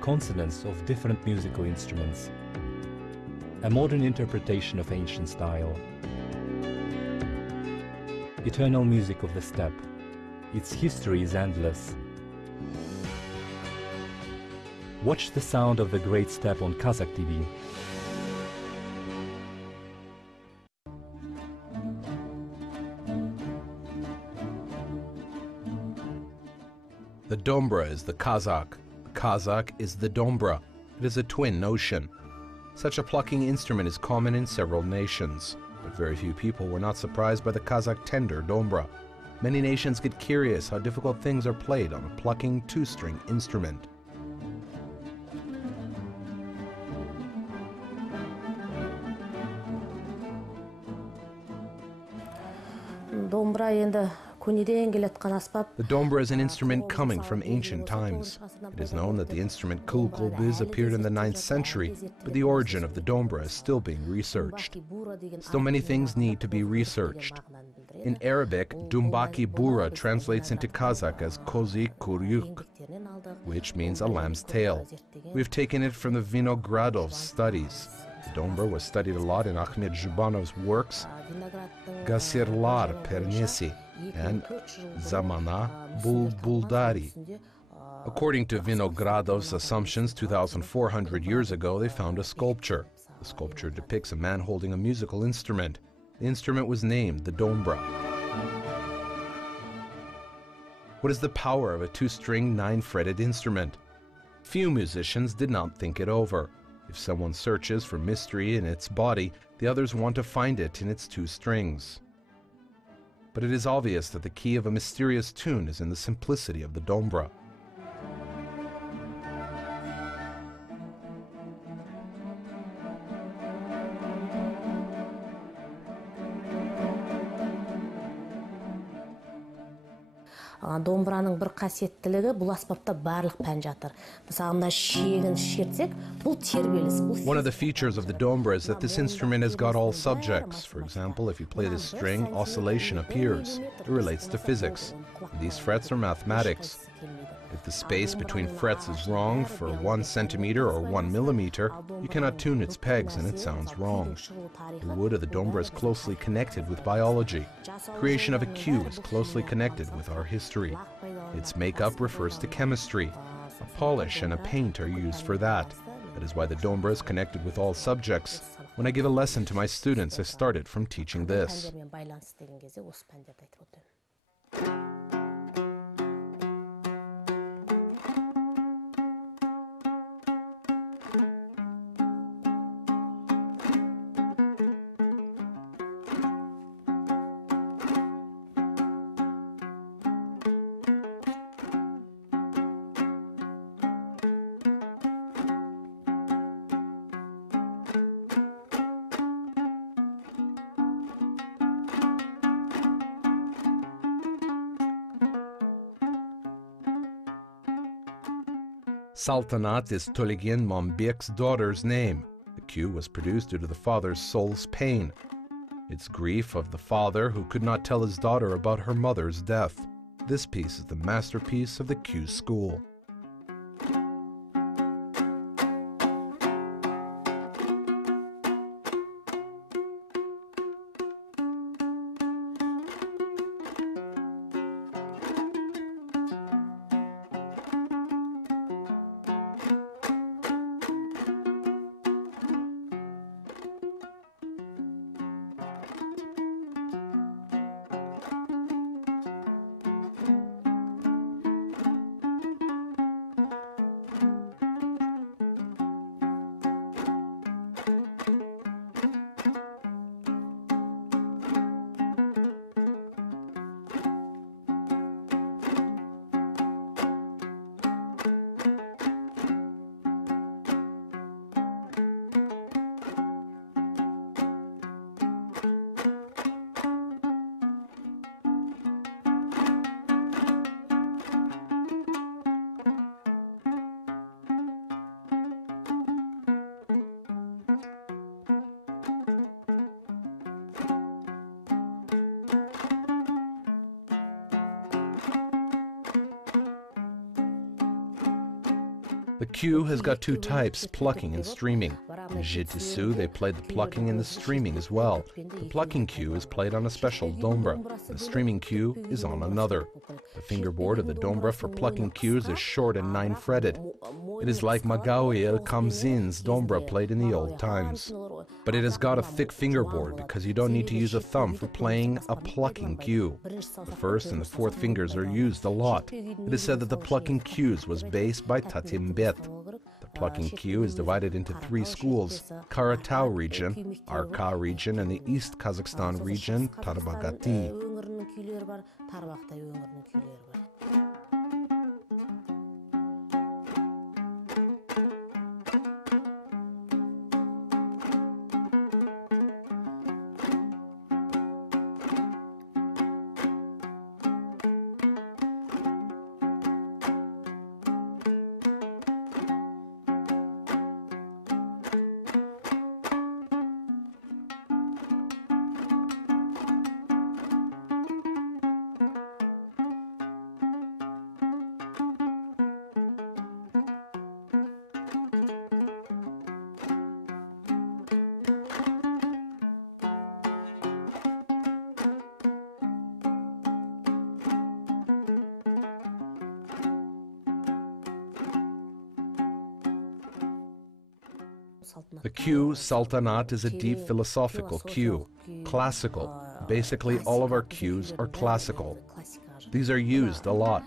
consonants of different musical instruments. A modern interpretation of ancient style. Eternal music of the steppe. Its history is endless. Watch the sound of the great steppe on Kazakh TV. The Dombyra is the Kazakh. The Kazakh is the Dombyra. It is a twin notion. Such a plucking instrument is common in several nations, but very few people were not surprised by the Kazakh tender Dombyra. Many nations get curious how difficult things are played on a plucking two-string instrument. The Dombyra is an instrument coming from ancient times. It is known that the instrument kazakh appeared in the 9th century, but the origin of the Dombyra is still being researched. Still many things need to be researched. In Arabic, Dombyra translates into Kazakh as kozi kuryuk, which means a lamb's tail. We've taken it from the Vinogradov's studies. The Dombyra was studied a lot in Ahmet Zhubanov's works, Gasirlar Pernesi and Zamana Bulbuldari. According to Vinogradov's assumptions, 2,400 years ago, they found a sculpture. The sculpture depicts a man holding a musical instrument. The instrument was named the Dombyra. What is the power of a two-string, 9-fretted instrument? Few musicians did not think it over. If someone searches for mystery in its body, the others want to find it in its two strings. But it is obvious that the key of a mysterious tune is in the simplicity of the Dombyra. Домбыраның бір қасиеттілігі бұл аспапта барлық пән жатыр. Мысалы, мына шегін шертсек, бұл тербеліс. One of the features of the Dombyra is that this instrument has got all subjects. For example, if you play this string, oscillation appears. It relates to physics. These frets are mathematics. If the space between frets is wrong for 1 centimeter or 1 millimeter, you cannot tune its pegs and it sounds wrong. The wood of the Dombyra is closely connected with biology. Creation of a cue is closely connected with our history. Its makeup refers to chemistry. A polish and a paint are used for that. That is why the Dombyra is connected with all subjects. When I give a lesson to my students, I started from teaching this. Saltanat is Toligin Mambek's daughter's name. The cue was produced due to the father's soul's pain. It's grief of the father who could not tell his daughter about her mother's death. This piece is the masterpiece of the cue school. The cue has got two types, plucking and streaming. In Zhuldyz, they played the plucking and the streaming as well. The plucking cue is played on a special Dombyra, and the streaming cue is on another. The fingerboard of the Dombyra for plucking cues is short and 9-fretted. It is like Magawi el-Kamzin's Dombyra played in the old times. But it has got a thick fingerboard because you don't need to use a thumb for playing a plucking cue. The first and the fourth fingers are used a lot. It is said that the plucking cues was based by Tatimbe. The plucking cue is divided into 3 schools: Karatau region, Arka region, and the East Kazakhstan region, Tarbagati. The cue, Sultanat, is a deep philosophical cue, classical. Basically, all of our cues are classical. These are used a lot.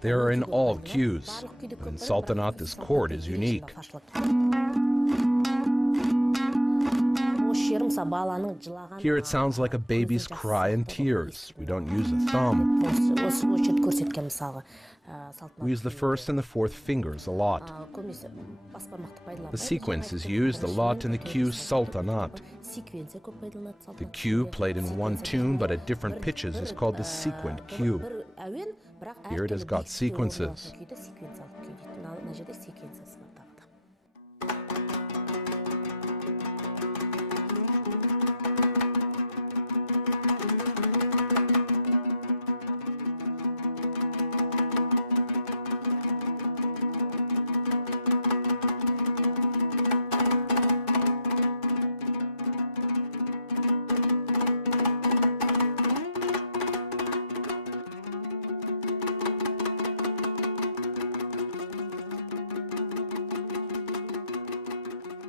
They are in all cues. But in Sultanat, this chord is unique. Here it sounds like a baby's cry and tears. We don't use a thumb. We use the first and the fourth fingers a lot. The sequence is used a lot in the cue Sultanat. The cue played in one tune but at different pitches is called the sequent cue. Here it has got sequences.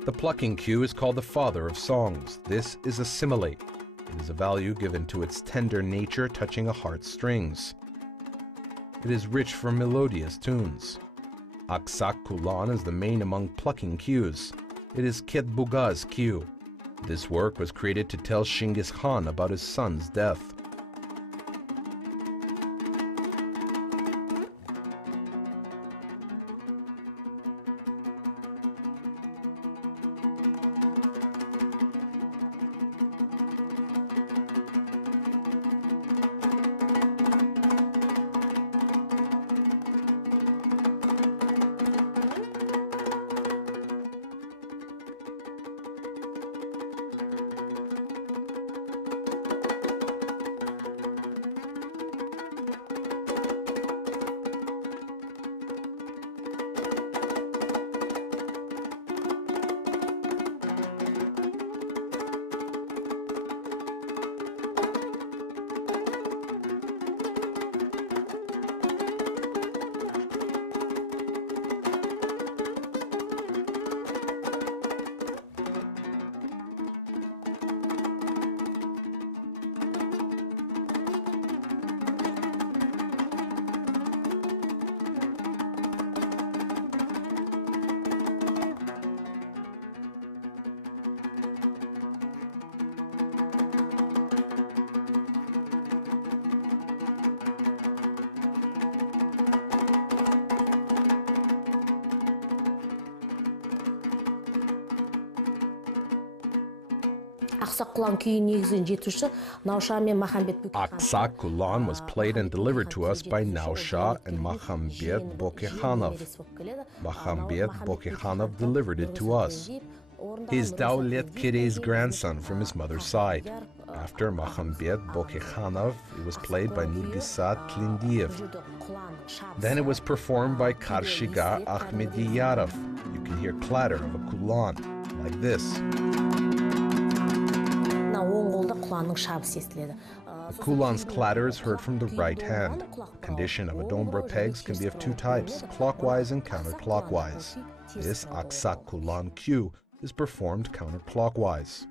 The plucking cue is called the father of songs. This is a simile. It is a value given to its tender nature touching a heart's strings. It is rich for melodious tunes. Aksak Kulan is the main among plucking cues. It is Ketbugaz's cue. This work was created to tell Chinggis Khan about his son's death. Aksak Kulan was played and delivered to us by Nausha and Makhambet Bokekhanov. Makhambet Bokekhanov delivered it to us. He is Dawlet Kirey's grandson from his mother's side. After Makhambet Bokekhanov, it was played by Nurgisat Klindiev. Then it was performed by Karshiga Ahmediyarov. You can hear clatter of a kulan, like this. The kulan's clatter is heard from the right hand. The condition of a Dombyra pegs can be of two types, clockwise and counterclockwise. This aksak kulan cue is performed counterclockwise.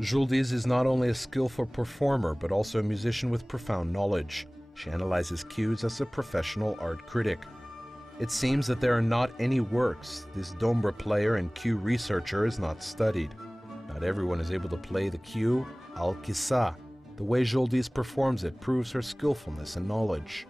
Zhuldyz is not only a skillful performer, but also a musician with profound knowledge. She analyzes cues as a professional art critic. It seems that there are not any works this Dombyra player and cue researcher is not studied. Not everyone is able to play the cue al-kisa. The way Zhuldyz performs it proves her skillfulness and knowledge.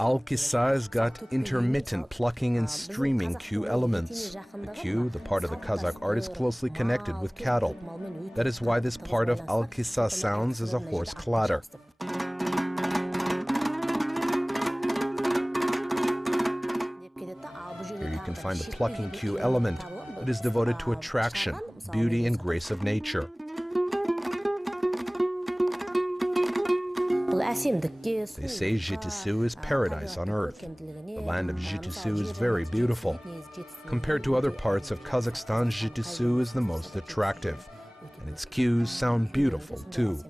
Al-kisa has got intermittent plucking and streaming cue elements. The cue, the part of the Kazakh art, is closely connected with cattle. That is why this part of al-kisa sounds as a hoarse clatter. Here you can find the plucking cue element. It is devoted to attraction, beauty, and grace of nature. They say Jitisu is paradise on earth. The land of Jitisu is very beautiful. Compared to other parts of Kazakhstan, Jitisu is the most attractive, and its cues sound beautiful too.